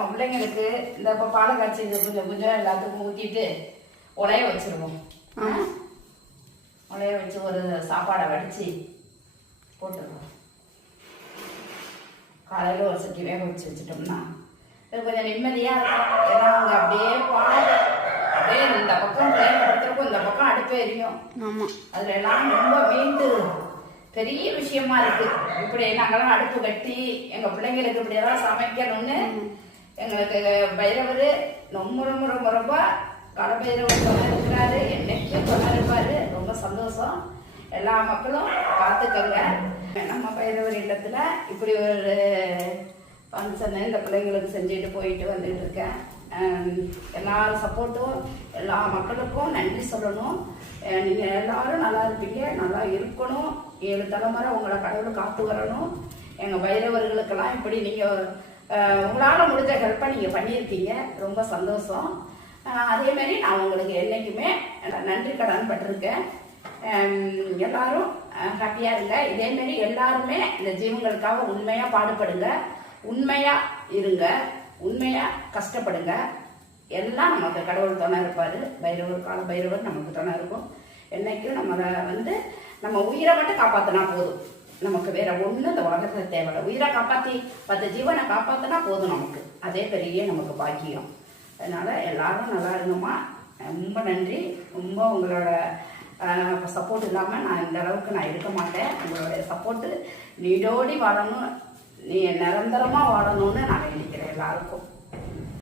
நம்ம பிள்ளைங்களுக்கு இந்த இப்போ பாலை காய்ச்சி கொஞ்சம் கொஞ்சம் எல்லாத்துக்கும் ஊற்றிட்டு உலைய வச்சிருவோம். உலைய வச்சு ஒரு சாப்பாடை வடித்து போட்டுருவோம். காலையில் ஒரு சட்டி வேக வச்சுட்டோம்னா இது கொஞ்சம் நிம்மதியாக இருக்கும். ஏன்னா அவங்க அப்படியே அப்படியே இந்த பக்கம் பிள்ளைங்க படுத்துறப்போ இந்த பக்கம் அடுப்பு எரியும். அதுல எல்லாம் ரொம்ப மீண்டு பெரிய விஷயமா இருக்கு. இப்படி நாங்கெல்லாம் அடுப்பு கட்டி எங்க பிள்ளைங்களுக்கு இப்படியெல்லாம் சமைக்கணும்னு எங்களுக்கு பைரவர் ரொம்ப ரொம்ப ரொம்ப ரொம்ப கடபைரவர் சொன்ன இருக்கிறாரு. என்னைக்கும் சொன்ன இருப்பாரு. ரொம்ப சந்தோஷம். எல்லா மக்களும் பார்த்துக்கங்க. நம்ம பைரவர் இல்லத்துல இப்படி ஒரு ஃபங்க்ஷனு இந்த பிள்ளைங்களுக்கு செஞ்சுட்டு போயிட்டு வந்துட்டு இருக்கேன். எல்லாரும் சப்போர்ட்டும் எல்லா மக்களுக்கும் நன்றி சொல்லணும். நீங்கள் எல்லாரும் நல்லா இருப்பீங்க, நல்லா இருக்கணும். 7 தலைமுறை உங்களை கடவுள் காத்து வரணும். எங்கள் பைரவர்களுக்கெல்லாம் இப்படி நீங்கள் உங்களால் முடிஞ்ச ஹெல்ப்பை நீங்கள் பண்ணியிருக்கீங்க. ரொம்ப சந்தோஷம். அதேமாரி நான் உங்களுக்கு என்றைக்குமே நன்றி கடன் பட்டிருக்கேன். எல்லாரும் ஹாப்பியாக இருங்க. இதேமாரி எல்லாருமே இந்த ஜீவங்களுக்காக உண்மையாக பாடுபடுங்க, உண்மையாக இருங்க, உண்மையாக கஷ்டப்படுங்க. எல்லாம் நமக்கு கடவுள் துணை இருப்பார். பைரவர் கால பைரவர் நமக்கு துணை இருக்கும். என்னைக்கும் நம்ம நம்ம உயிரை மட்டும் காப்பாற்றினா போதும். நமக்கு வேற ஒன்றும் இந்த உலகத்தில் தேவையில்லை. உயிரை காப்பாற்றி 10 ஜீவனை காப்பாற்றினா போதும் நமக்கு. அதே பெரிய நமக்கு பாக்கியம். அதனால் எல்லாரும் நல்லா இருங்கம்மா. ரொம்ப நன்றி. ரொம்ப உங்களோட சப்போர்ட் இல்லாமல் நான் இந்த அளவுக்கு நான் இருக்க மாட்டேன். உங்களுடைய சப்போர்ட்டு நீடோடி வாழணும், நீ நிரந்தரமாக வாழணும்னு நான் நினைக்கிறேன் எல்லாருக்கும்.